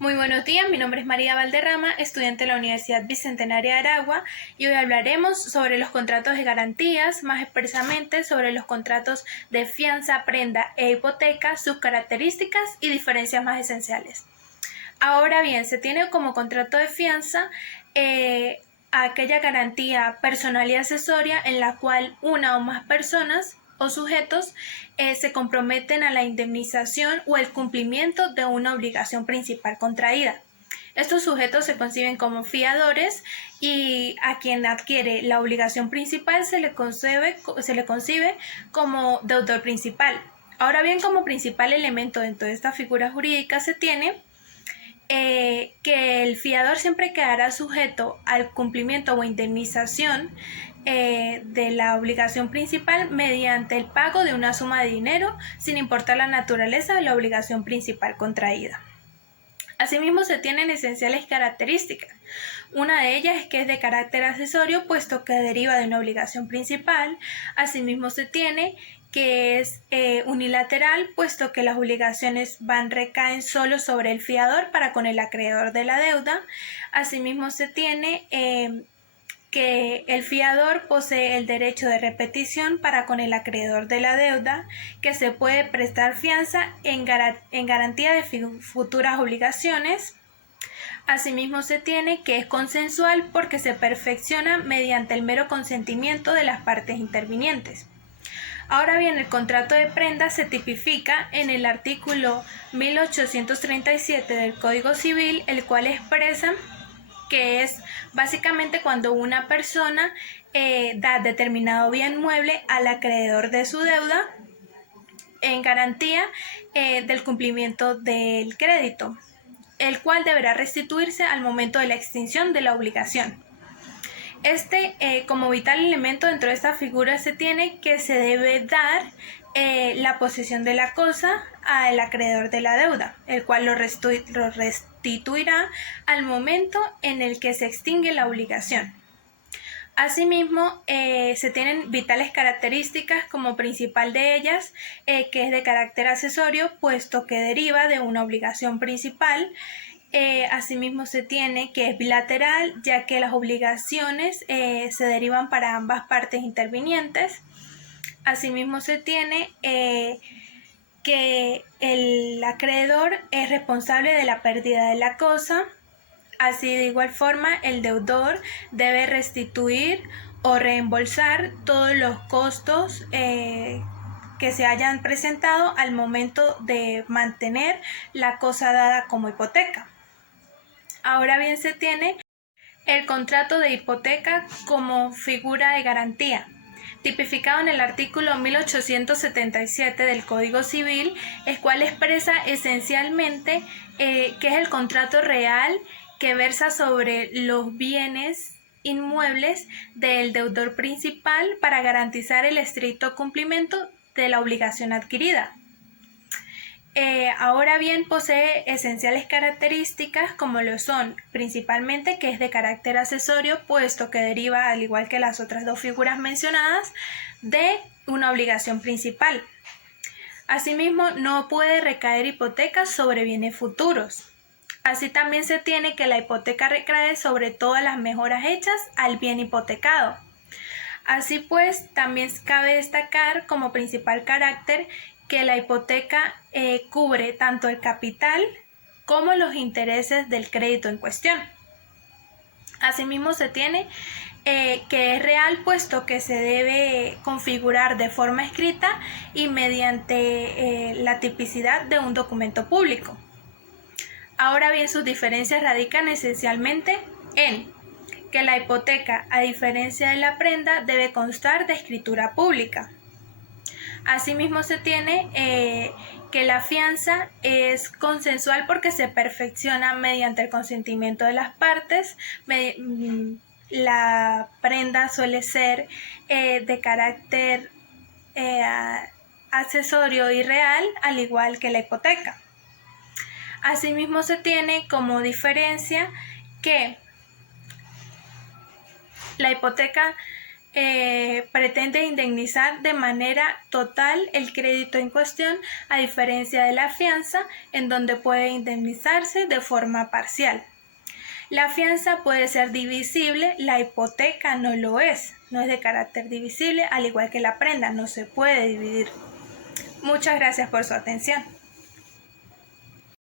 Muy buenos días, mi nombre es María Valderrama, estudiante de la Universidad Bicentenaria de Aragua, y hoy hablaremos sobre los contratos de garantías, más expresamente sobre los contratos de fianza, prenda e hipoteca, sus características y diferencias más esenciales. Ahora bien, se tiene como contrato de fianza aquella garantía personal y accesoria en la cual una o más personas o sujetos se comprometen a la indemnización o el cumplimiento de una obligación principal contraída. Estos sujetos se conciben como fiadores y a quien adquiere la obligación principal se le concibe como deudor principal. Ahora bien, como principal elemento dentro de esta figura jurídica se tiene que el fiador siempre quedará sujeto al cumplimiento o indemnización de la obligación principal mediante el pago de una suma de dinero, sin importar la naturaleza de la obligación principal contraída. Asimismo, se tienen esenciales características. Una de ellas es que es de carácter accesorio, puesto que deriva de una obligación principal. Asimismo, se tiene que es unilateral, puesto que las obligaciones recaen solo sobre el fiador para con el acreedor de la deuda. Asimismo, se tiene que el fiador posee el derecho de repetición para con el acreedor de la deuda, que se puede prestar fianza en garantía de futuras obligaciones. Asimismo, se tiene que es consensual porque se perfecciona mediante el mero consentimiento de las partes intervinientes. Ahora bien, el contrato de prenda se tipifica en el artículo 1837 del Código Civil, el cual expresa que es básicamente cuando una persona da determinado bien mueble al acreedor de su deuda en garantía del cumplimiento del crédito, el cual deberá restituirse al momento de la extinción de la obligación. Como vital elemento dentro de esta figura se tiene que se debe dar la posesión de la cosa al acreedor de la deuda, el cual lo restituirá al momento en el que se extingue la obligación. Asimismo, se tienen vitales características como principal de ellas, que es de carácter accesorio, puesto que deriva de una obligación principal. Asimismo, se tiene que es bilateral, ya que las obligaciones se derivan para ambas partes intervinientes. Asimismo, se tiene que el acreedor es responsable de la pérdida de la cosa. Así, de igual forma, el deudor debe restituir o reembolsar todos los costos que se hayan presentado al momento de mantener la cosa dada como hipoteca. Ahora bien, se tiene el contrato de hipoteca como figura de garantía, tipificado en el artículo 1877 del Código Civil, el cual expresa esencialmente que es el contrato real que versa sobre los bienes inmuebles del deudor principal para garantizar el estricto cumplimiento de la obligación adquirida. Ahora bien, posee esenciales características como lo son principalmente que es de carácter accesorio, puesto que deriva, al igual que las otras dos figuras mencionadas, de una obligación principal. Asimismo, no puede recaer hipoteca sobre bienes futuros. Así también se tiene que la hipoteca recae sobre todas las mejoras hechas al bien hipotecado. Así pues, también cabe destacar como principal carácter que la hipoteca cubre tanto el capital como los intereses del crédito en cuestión. Asimismo, se tiene que es real, puesto que se debe configurar de forma escrita y mediante la tipicidad de un documento público. Ahora bien, sus diferencias radican esencialmente en que la hipoteca, a diferencia de la prenda, debe constar de escritura pública. Asimismo, se tiene que la fianza es consensual porque se perfecciona mediante el consentimiento de las partes. La prenda suele ser de carácter accesorio y real, al igual que la hipoteca. Asimismo, se tiene como diferencia que la hipoteca pretende indemnizar de manera total el crédito en cuestión, a diferencia de la fianza, en donde puede indemnizarse de forma parcial. La fianza puede ser divisible, la hipoteca no lo es, no es de carácter divisible, al igual que la prenda, no se puede dividir. Muchas gracias por su atención.